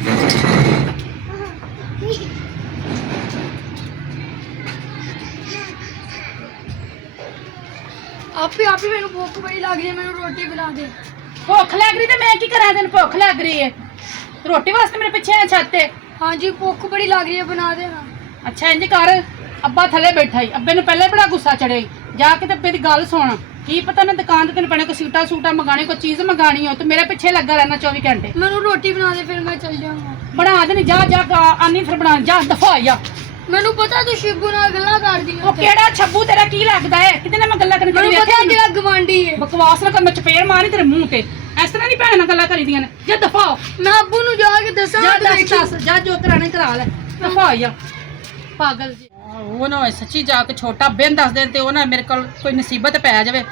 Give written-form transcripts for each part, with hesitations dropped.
आप ही मैंने भूख बड़ी लग रही है, मैंने रोटी बना दे। भुख लग रही तो मैं की करा तेन भुख लग रही है रोटी वास्ते मेरे पीछे है छत ते। हाँ जी भूख बड़ी लग रही है, बना देना। अच्छा इंज कर अब्बा थले बैठा ही अब्बे ने पहले बड़ा गुस्सा चढ़े जाके ते अब्बे दी गल सुन की पता ना दुकान ते तेन पने को सूटा सूटा मंगाने को चीज मंगानी हो तो मेरे पीछे लगा रहना 24 घंटे। मैंने रोटी बना दे फिर मैं चल जाऊंगा। बना देनी जा जा आनी फिर बना जा दफा जा। मैंने पता तू शिबू नाल गल्लां कर दी ओ केड़ा छब्बू तेरा की लगदा है किते ने मैं गल्लां करन मैंने पता तेरा गवांडी है। बकवास ना कर मैं चपेड़ मारी तेरे मुंह ते इस तरह नहीं भैन नाल गल्लां करी दियां ने जा दफा मैं अब्बू नु जाके दसा जा दस जा जो कराने करा ले दफा जा पागल जी। वो ना सच्ची जाके छोटा बेन दस दिन ते ओ ना मेरे कोल कोई मुसीबत पै जावे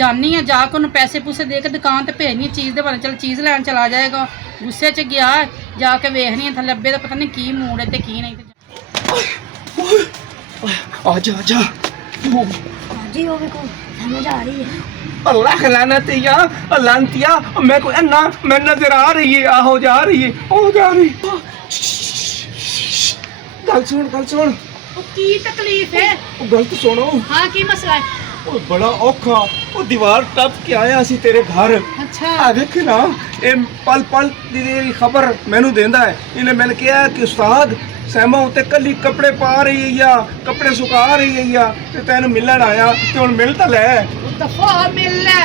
जानी है जाके उन्हें पैसे पूसे दे के दुकान ते भेजनी चीज़ दे बने चल चीज़ लैन चला जाएगा गुस्से च गया जाके वेखनी थल्ले अब्बे दा पता नहीं की मूड है ते की नहीं। आजा आजा जी हो गई को समझ आ रही है। अल्लाह लानतिया लानतिया मैं कोई अन्ना मैं नजर आ रही है आहो जा रही है ओ जा रही गल सुन की तकलीफ है गलत सुनो। हाँ की मसला है ओ बड़ा औखा ओ दीवार टप के आया सी तेरे घर। अच्छा आ देख ना ए पल पल दी खबर मैनू देंदा है इन्हें मैंने कहा कि उस्ताद सैमा उत्ते कली कपड़े पा रही है या कपड़े सुका रही है या ते तैनू मिलन आया ते हुण मिल ता ले दफा मिल ले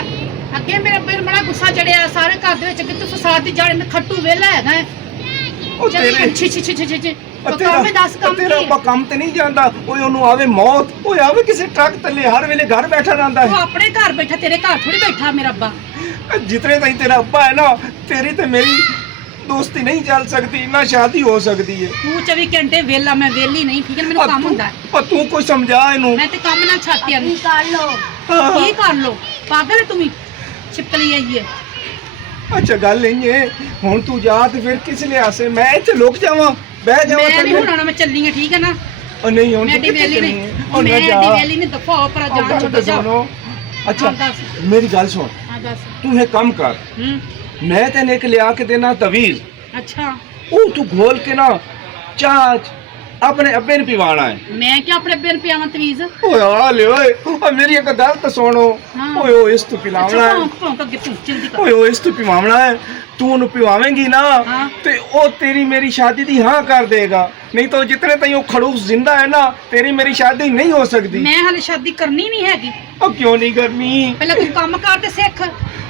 अगे मेरे बिल बड़ा गुस्सा चढ़िया सारे घर दे विच कितु फसाद दी जड़ में खट्टू वेला हैगा ओ तेरे छी छी छी छी छी तेरा में 10 काम तेरा की काम ते नहीं जानदा ओए ओनू आवे मौत ओए आवे किसी ट्रक तले हर वेले घर बैठा रहंदा तू है। अपने घर बैठा तेरे घर थोड़ी बैठा मेरा अब्बा जितने ताईं तेरा अब्बा है ना तेरी ते मेरी दोस्ती नहीं चल सकती ना शादी हो सकती है। तू 24 घंटे वेला मैं वेली नहीं ठीक है मेनू काम हुंदा है पर तू कोई समझा इनू मैं ते काम ना छाती आ कर लो की कर लो पागल है तुम छिपकली आई है। अच्छा गल नहीं है हुण तू जा ते फिर किस लिहासे मैं इत्थे लुक जावां बह जावां मैं नहीं हुण मैं चलनी है ठीक है ना ओ नहीं हुण मैं तू वेली कित्थे नहीं चली है? मैं ना जा वेली नहीं दफा हो पर जान छोड़ जा सुनो अच्छा हाँ, दस। मेरी गल सुन हां दस तू है कम कर मैं तेने एक लिया के देना तवीज अच्छा ओ तू घोल के ना चाच अपने अब्बे ने पिवाना है। मैं क्या अपने बिन पियावा तवीज ओए आ ले ओए मेरी एक गल तो सुनो हाँ। ओए ओए इस तू पिलावना है भौंक अगे तू जल्दी कर ओए ओए इस तू पिवावना है तू उन्हें पिवावेंगी ना हाँ। ते ओ तेरी मेरी शादी दी हाँ कर देगा नहीं तो जितने ताईं वो खड़ूस जिंदा है ना तेरी मेरी शादी नहीं हो सकती। मैं हाले शादी करनी नहीं हैगी ओ क्यों नहीं करनी पहले तू काम कर ते सीख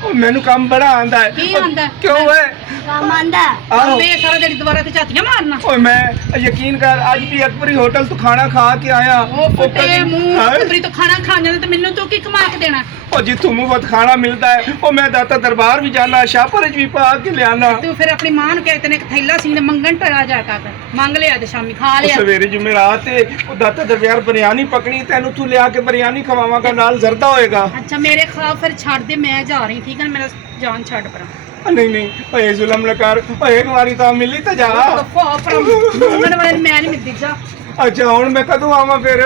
ओ मैनू काम बड़ा आंदा है। की आंदा है? क्यों है काम आंदा आहो मैं सारा दिन दोबारा ते झातियां मारना ओए मैं यकीन कर आज भी अकबरी होटल तो खाना खा के आया ओ फटे कभी- मुंह हाँ? कुतरी तो खाना खा जांदा ते मैनू तू की कमा के देना और जिथों मुफ्त खाना मिलता है और मैं दाता दरबार भी जाना शाहपुर भी पा के लियाना तू फिर अपनी मां नु कहते ने एक थैला सिंह ने मंगन टरा जा कर मांग लिया ते शामी खा लिया सवेरे जुमेरात ते ओ दाता दरबार बिरयानी पकनी तेनू तू लिया के बिरयानी खवावांगा नाल जरदा होएगा। अच्छा मेरे खा फिर छाड़ दे मैं जा रही ठीक है ना मेरा जान छाड़ पर नहीं नहीं ओए जुल्म न कर ओए एक बारी तो मिली तो जा दफा पर मंगन वाले मैं नहीं मिलदी जा अच्छा हुन मैं कदों आवां फिर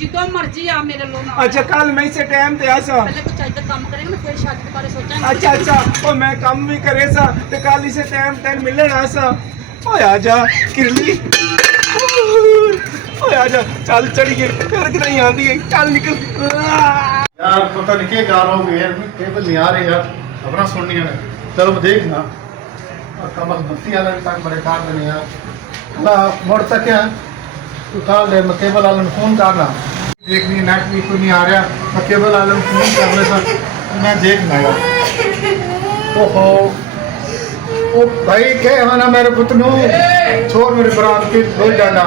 जितो मर्जी आ मेरे लो ना अच्छा कल मैं इसे टाइम ते आसा पहले कुछ चाहिए काम करेंगे ना फिर शादी के बारे सोचेंगे। अच्छा अच्छा ओ मैं काम भी करे सा ते कल इसे टाइम तैन मिलन आसा ओए आजा किरली ओए आजा चल चढ़िए फिर कि नहीं आंदी है चल निकल यार पता नहीं क्या गा रहा हूँ यार केबल नहीं आ रही यार खबरा सुननी है चलो मैं देखना और कमल बत्ती वाला भी तक बड़े कार देने यार ना मोड़ तक है तू कहा ले मैं केबल वाले में फोन करना देखनी नेट भी कोई नहीं आ रहा मैं केबल वाले में फोन कर ले सर मैं देखना यार ओहो ओ भाई क्या है ना मेरे पुत्र छोड़ मेरे बरात की डोल जाना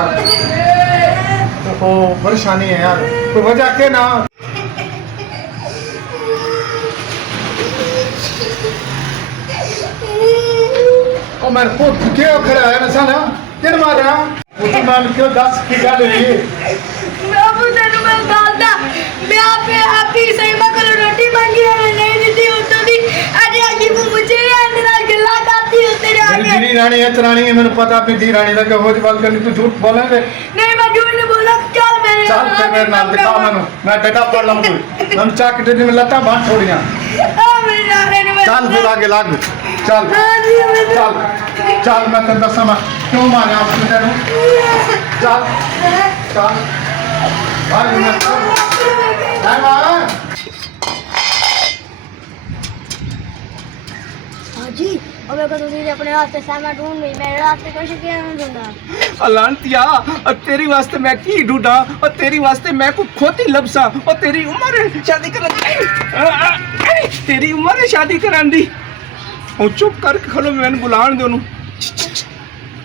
ओहो परेशानी है यार कोई वजह के ना ओ मेरे पुत क्यों खड़ा है ना साला किन मारा पुत मान क्यों दस की गल हुई बाबू तेनू मैं गालदा मैं आपे आपकी सही मकर रोटी मांगी है नहीं दी उतो दी अरे आजी मुझे अंदर गल्ला करती हो तेरे मेरी आगे धी रानी है तरानी है मैंने पता अपनी धी रानी का हो बात करनी तू झूठ बोलेंगे नहीं मैं झूठ नहीं बोला चल मेरे चल फिर मेरे नाम दिखा मैं बेटा पढ़ लूँ मैं चाक में लता बांध छोड़िया मेरे नारे ने चल फिर आगे लाग चल चल चल मैं तेन दसा मैं क्यों मारिया अपने तेन चल चल भाई मैं चल मार हाजी और मेरे को तुसी अपने वास्ते सामा ढूंढ गई मेरे वास्ते कुछ किया नहीं ढूंढा अलांतिया और तेरी वास्ते मैं की ढूंढा और तेरी वास्ते मैं को खोती लबसा और तेरी उम्र है शादी कर तेरी उम्र है शादी करान दी और चुप करके खलो मैंने बुलान दे ओनू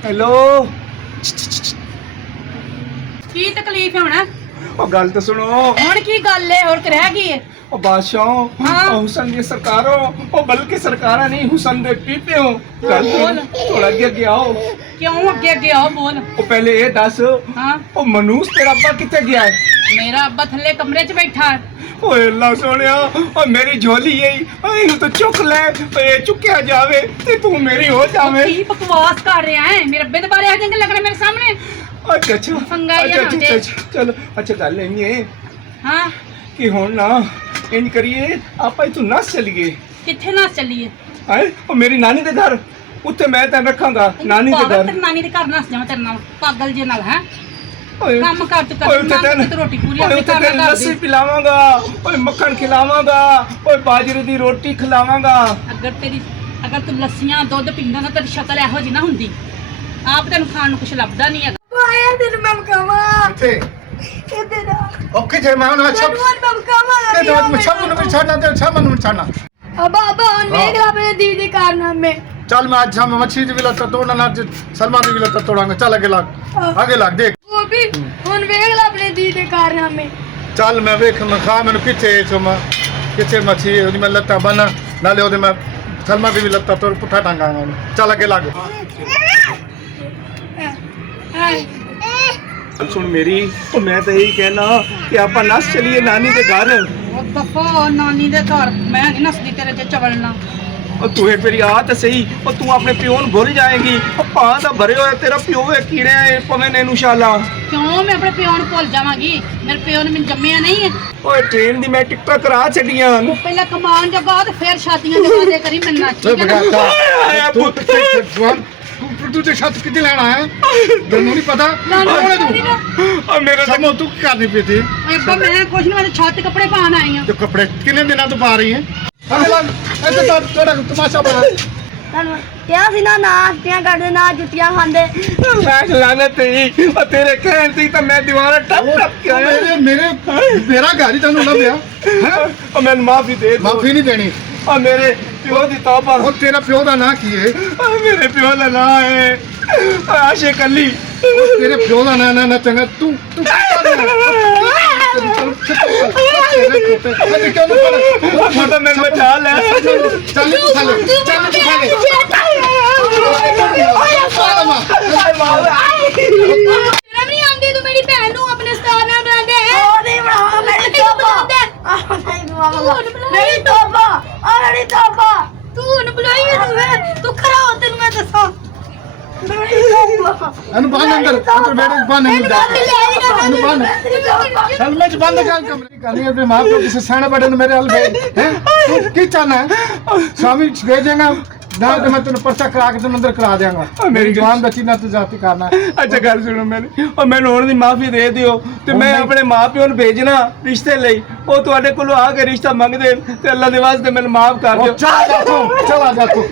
हेलो ਕੀ ਤਕਲੀਫ ਹੈ ਹੁਣ और गल तो सुनो ਹੁਣ ਕੀ ਗੱਲ ਹੈ ਹੋਰ ਕਿ ਰਹਿ ਗਈ ਹੈ ओ बादशाहों हाँ। ओ हुसन की सरकारों ओ बल्कि सरकारा नहीं हुसन दे पीपे हो गल बोल। थोड़ा आगे आओ ਕਿਉਂ ਅੱਗੇ ਅੱਗੇ ਆਓ ਬੋਲ ओ पहले ये दस ਹਾਂ ओ मनूस तेरा अब्बा किथे गया है ਮੇਰਾ ਅੱਬਾ ਥੱਲੇ ਕਮਰੇ 'ਚ ਬੈਠਾ ਹੈ ओए अल्लाह सोनिया ओ मेरी झोली यही इनु तो चुक ले ओ ये चुकिया जावे ते तू मेरी हो जावे ਕੀ ਬਕਵਾਸ ਕਰ ਰਿਹਾ ਹੈ ਮੇਰੇ ਅੱਬੇ ਦੇ ਬਾਰੇ ਆ ਜਾਂਗੇ ਲੱਗਣਾ ਮੇਰੇ ਸਾਹਮਣੇ अच्छा अच्छा पंगा ही है ना अच्छा चलो अच्छा गल नहीं है ਹਾਂ कि हुन ना इन करिए आपा इथों नस चलिए ਕਿੱਥੇ ਨਾ ਚੱਲੀਏ है ओ मेरी नानी दे घर उत्थे मैं तैन रखांगा नानी दे घर ਤੇਰੀ ਨਾਨੀ ਦੇ ਘਰ ਨੱਸ ਜਾਵਾਂ ਤੇਰੇ ਨਾਲ ਪਾਗਲ ਜੇ ਨਾਲ ਹੈ ओए ਕੰਮ ਕਰ ਤੂੰ ओए ਕਰ उत्थे ਨਾ तैन ਤੂੰ ਰੋਟੀ ਪੂਰੀ ओए ਆਪਣੇ उत्थे ਘਰ तैन ਦਾ लस्सी पिलावांगा ओए मक्खन खिलावांगा ओए बाजरे दी रोटी खिलावांगा ਅਗਰ ਤੂੰ ਲੱਸੀਆਂ ਦੁੱਧ ਪੀਂਦਾ ਨਾ ਤੇਰੀ ਸ਼ਕਲ ਇਹੋ ਜੀ ਨਾ ਹੁੰਦੀ ਆਪ ਤੈਨੂੰ ਖਾਣ ਨੂੰ ਕੁਝ ਲੱਭਦਾ ਨਹੀਂ ਹੈਗਾ ਆਇਆ ਤੈਨੂੰ ਮੈਂ ਮਕਾਵਾ किथे ਇਹ ਤੇਰਾ ओके जे मैं ना सब ਮੈਨੂੰ ਮੈਂ ਮਕਾਵਾ के तो मैं सब मन में छाड़ना ते सब मन में छाड़ना ਅਬਾ ਹੁਣ ਵੇਖ ਲੈ ਆਪਣੇ ਦੀਦੀ ਕਾਰਨਾਮੇ चल मैं आज हम मच्छी दी भी लत्ता तोड़ना ना सलमान दी भी लत्ता तोड़ांगे चल आगे लग देख ਉਹ ਵੀ ਹੁਣ ਵੇਖ ਲੈ ਆਪਣੇ ਦੀਦੀ ਕਾਰਨਾਮੇ चल मैं वेख मैं खा मैंने किथे चुमा किथे मच्छी ओदी मैं लत्ता बना नाले ओदे मैं सलमान दी भी लत्ता तोड़ पुठा टांगांगा चल आगे लग सुन मेरी तो मैं तो यही कहना कि आपा नस चलिए नानी के घर ਉਹ ਦਫਾ ਨਾਨੀ ਦੇ ਘਰ ਮੈਂ ਨਹੀਂ ਨਸਦੀ ਤੇਰੇ ਚ ਚਵਲਣਾ और तू एक मेरी आ तो सही और तू अपने प्यो ਨੂੰ भुल जाएगी और पां दा भरे होए तेरा प्यो है कीड़े पवे ने इनशाला ਕਿਉਂ ਮੈਂ ਆਪਣੇ ਪਿਓ ਨੂੰ ਭੁੱਲ ਜਾਵਾਂਗੀ ਮੇਰੇ ਪਿਓ ਨੇ ਮੈਨੂੰ ਜੰਮਿਆ ਨਹੀਂ ਹੈ ओए ट्रेन दी मैं टिकट करा छड़ियां ਉਹ ਪਹਿਲਾਂ ਕਮਾਉਣ ਜਗਾ ਤੇ ਫਿਰ ਸ਼ਾਦੀਆਂ ਦੇ ਵਾਅਦੇ ਕਰੀ ਮਿਲਣਾ ਠੀਕ ਹੈ ਨਾ आया पुत तू ते छत किथे लेना है तन्नू नहीं पता और मेरा तो समो तू की करनी पई थी ਓਏ ਅੱਬਾ ਮੈਂ ਕੁਛ ਨਹੀਂ ਮੈਂ ਤਾਂ ਛੱਤ ਕੱਪੜੇ ਪਾਣ ਆਈ ਹਾਂ तो कपड़े कितने दिनों तो पा रही है आगे लग ऐसे तो थोड़ा तमाशा बना ਤੁਹਾਨੂੰ ਕਿਹਾ ਸੀ ਨਾ ਨਾਸਤੀਆਂ ਕਰਦੇ ਨਾ ਜੁੱਤੀਆਂ ਖਾਂਦੇ लाख लानत ही और तेरे कहन थी तो मैं दीवार टप टप के आया मेरा घर ही तेन लभ्या और मैं माफी दे दो माफी नहीं देनी और मेरे प्यो दी तौबा और तेरा प्यो का ना की है और मेरे प्यो दा ना है आशिक अली तेरे प्यो का ना चंगा तू तू फोटो मैं बचा ले चल ਤੇਰਾ ਨਹੀਂ ਆਉਂਦੀ ਤੂੰ ਮੇਰੀ ਭੈਣ ਨੂੰ ਆਪਣੇ ਸਟਾਰ ਨਾਲ ਬੁਲਾਉਂਦੇ ਉਹ ਨਹੀਂ ਬੁਲਾਵਾ ਮੇਰੀ ਤੋਬਾ ਮੇਰੀ ਤੋਬਾ ਮੇਰੀ ਤੋਬਾ ਤੂੰ ਉਹਨੂੰ ਬੁਲਾਈ ਤੂੰ ਖਰਾ ਹੋ ਤੈਨੂੰ ਮੈਂ ਦੱਸਾਂ ਮੇਰੀ ਤੋਬਾ ਇਹਨੂੰ ਬਾਹਰ ਅੰਦਰ ਮੇਰੇ ਬਾਹਰ ਨਹੀਂ ਇਹਨੂੰ ਬਾਹਰ चल मैं बंद कर कमरे कहानी अपने मां को किसी सैना बड़े ने मेरे हल भेज हैं तू की चाहना है स्वामी भेजेगा ना तो मैं तेन पर्चा करा के तेन अंदर करा देंगा मेरी जवान बच्ची ना तू जाती करना अच्छा गल सुनो मैंने और मैंने होने दी माफी दे दियो ते मैं अपने मां प्यो ਨੂੰ भेजना रिश्ते ਲਈ ਉਹ ਤੁਹਾਡੇ ਕੋਲੋਂ ਆ ਕੇ ਰਿਸ਼ਤਾ ਮੰਗਦੇ ਤੇ ਅੱਲਾ ਦੇ ਵਾਸਤੇ ਮੈਨੂੰ ਮਾਫ ਕਰ ਦਿਓ चला जा तू